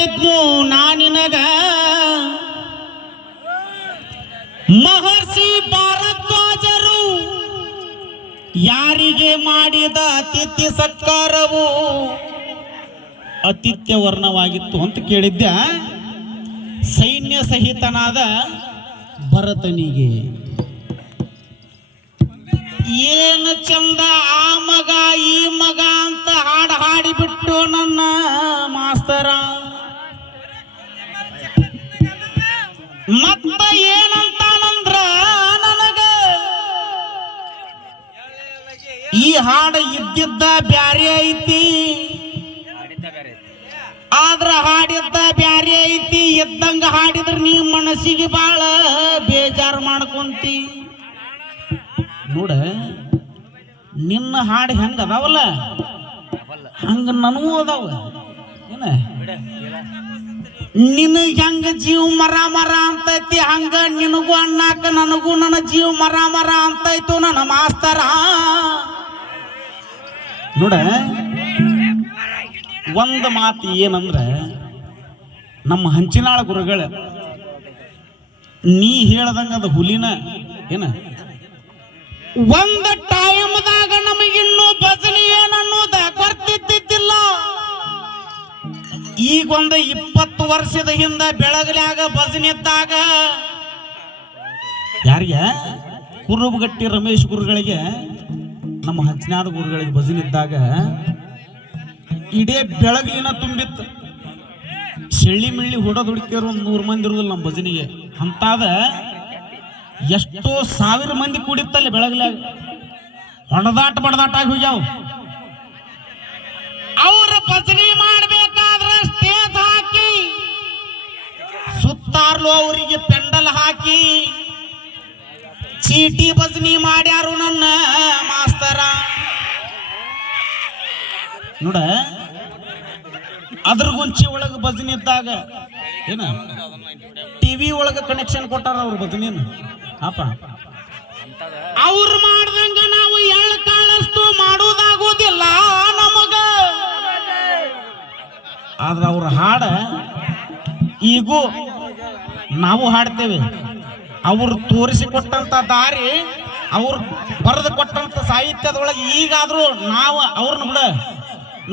ಹೇಳಿದ್ನು ನಾನಿನಗ ಮಹರ್ಷಿ ಭಾರದ್ವಾಜರು ಯಾರಿಗೆ ಮಾಡಿದ ಅತಿಥ್ಯ ಸತ್ಕಾರವು ಅತಿಥ್ಯ ವರ್ಣವಾಗಿತ್ತು ಅಂತ ಕೇಳಿದ್ದೆ. ಸೈನ್ಯ ಸಹಿತನಾದ ಭರತನಿಗೆ ಏನು ಚಂದ ಆ ಮಗ ಈ ಮಗ ಅಂತ ಹಾಡು ಹಾಡಿಬಿಟ್ಟು ನನ್ನ ಮಾಸ್ತರ. ಮತ್ತ ಏನಂತಾನಂದ್ರ ನನಗ ಈ ಹಾಡು ಇದ್ದಿದ್ದ ಬ್ಯಾರೆ ಐತಿ, ಆದ್ರ ಹಾಡಿದ್ದ ಬ್ಯಾರೆ ಐತಿ. ಎದ್ದಂಗ ಹಾಡಿದ್ರ ನೀ ಮನಸ್ಸಿಗೆ ಬಾಳ ಬೇಜಾರು ಮಾಡ್ಕೊಂತಿ ನೋಡ. ನಿನ್ನ ಹಾಡು ಹೆಂಗ ಅದಾವಲ್ಲ ಹಂಗ ನನಗೂ ಅದಾವ. ಏನ ನಿನಗ ಹೆಂಗ ಜೀವ ಮರ ಮರ ಅಂತೈತಿ ಹಂಗ ನಿನಗೂ ಅಣ್ಣಾಕ ನನಗೂ ನನ್ನ ಜೀವ ಮರ ಮರ ಅಂತೈತು ನನ್ನ ಮಾಸ್ತರ ನೋಡ. ಒಂದು ಮಾತು ಏನಂದ್ರೆ ನಮ್ಮ ಹಂಚಿನಾಳ ಗುರುಗಳ ನೀ ಹೇಳ್ದಂಗ ಅದು ಹುಲಿನ ಏನ ಒಂದು ಟೈಮ್ದಾಗ ನಮಗಿನ್ನೂ ಭಜನೆ ಏನನ್ನೋದ ಗೊತ್ತಿದ್ದಿದ್ದಿಲ್ಲ. ಈಗೊಂದು 20 ವರ್ಷದ ಹಿಂದ ಬೆಳಗಲ್ಯಾಗ ಭಜನೆ ಇದ್ದಾಗ ಯಾರಿಗೆ ಕುರುಬಗಟ್ಟಿ ರಮೇಶ್ ಗುರುಗಳಿಗೆ ನಮ್ಮ ಹಂಚಿನಾಳ ಗುರುಗಳಿಗೆ ಭಜನೆ ಇದ್ದಾಗ ಇಡೇ ಬೆಳಗಿನ ತುಂಬಿತ್ತು. ಶೆಳ್ಳಿ ಮಿಳ್ಳಿ ಹುಡದುಡಿಕೆರು 100 ಮಂದಿ ಇರುದಿಲ್ಲ ನಮ್ಮ ಭಜನೆಗೆ. ಅಂತಾದ ಎಷ್ಟೋ 1000 ಮಂದಿ ಕೂಡಿತ್ತಲ್ಲಿ ಬೆಳಗ್ಲಾಗ. ಹೊಡೆದಾಟ ಬಡದಾಟ ಆಗಿ ಹೋಗ್ಯಾವ. ಅವ್ರ ಭಜನೆ ಮಾಡ್ಬೇಕಾದ್ರೆ ಸ್ಟೇಜ್ ಹಾಕಿ ಸುತ್ತಾರ್ಲು ಅವರಿಗೆ ಪೆಂಡಲ್ ಹಾಕಿ ಚೀಟಿ ಭಜನೆ ಮಾಡ್ಯಾರು ನನ್ನ ಮಾಸ್ತರ ನೋಡ. ಅದ್ರ ಗುಂಚಿ ಒಳಗ ಭಜನೆ ಇದ್ದಾಗ ಏನ ಟಿವಿ ಒಳಗ ಕನೆಕ್ಷನ್ ಕೊಟ್ಟಾರ ಅವ್ರ ಭಜನೆಯನ್ನು ಅಪ್ಪ. ಅವ್ರು ಮಾಡ್ದಂಗ ನಾವು ಎಳ್ಳು ಕಾಳಷ್ಟು ಮಾಡೋದಾಗೋದಿಲ್ಲ ನಮಗ. ಆದ್ರ ಅವ್ರ ಹಾಡ ಈಗೂ ನಾವು ಹಾಡ್ತೇವೆ. ಅವ್ರು ತೋರಿಸಿ ಕೊಟ್ಟಂತ ದಾರಿ, ಅವ್ರು ಬರೆದು ಕೊಟ್ಟಂತ ಸಾಹಿತ್ಯದೊಳಗೆ ಈಗಾದ್ರೂ ನಾವು ಅವ್ರನ್ನ ಬಿಡ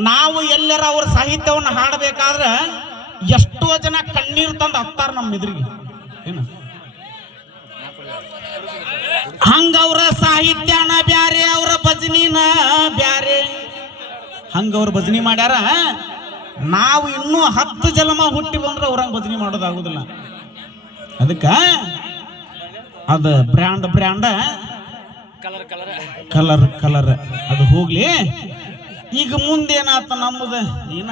ನಾವು ಎಲ್ಲರ ಅವ್ರ ಸಾಹಿತ್ಯವನ್ನು ಹಾಡಬೇಕಾದ್ರೆ ಎಷ್ಟೋ ಜನ ಕಣ್ಣೀರು ತಂದು ಹತ್ತಾರ ನಮ್ಮ ಎದುರಿಗೆ. ಏನು ಹಂಗ ಅವ್ರ ಸಾಹಿತ್ಯನ ಬ್ಯಾರೆ ಅವ್ರ ಭಜನಿನ ಬ್ಯಾರೆ ಹಂಗ ಅವ್ರ ಭಜನೆ ಮಾಡ್ಯಾರ. ನಾವು ಇನ್ನೂ 10 ಜನ್ಮ ಹುಟ್ಟಿ ಬಂದ್ರೆ ಅವ್ರಂಗ ಭಜನೆ ಮಾಡೋದಾಗುದಿಲ್ಲ. ಅದಕ್ಕ ಅದು ಬ್ರ್ಯಾಂಡ್ ಕಲರ್ ಅದು ಹೋಗ್ಲಿ. ಈಗ ಮುಂದೇನಾತ ನಮ್ಮದು ಏನ